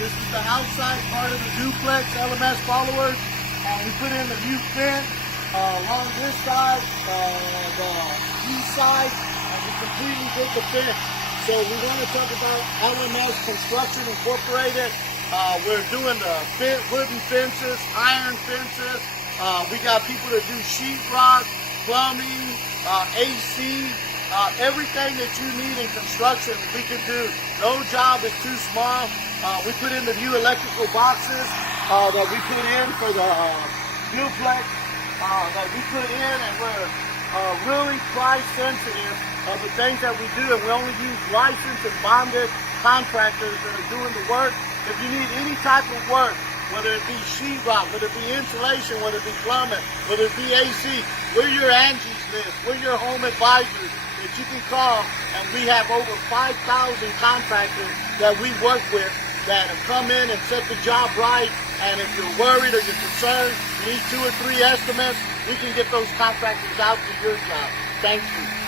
This is the outside part of the duplex LMS followers. We put in the new fence along this side, the east side, and we completely did the fence. So we want to talk about LMS Construction Incorporated. We're doing the wooden fences, iron fences. We got people that do sheetrock, plumbing, AC, everything that you need in construction we can do. No job is too small. We put in the new electrical boxes that we put in for the duplex that we put in, and we're really price sensitive of the things that we do, and we only use licensed and bonded contractors that are doing the work. If you need any type of work, whether it be sheetrock, whether it be insulation, whether it be plumbing, whether it be AC, we're your Angie's List, we're your home advisors that you can call, and we have over 5,000 contractors that we work with that have come in and set the job right. And if you're worried or you're concerned, you need 2 or 3 estimates, we can get those contractors out to your job. Thank you.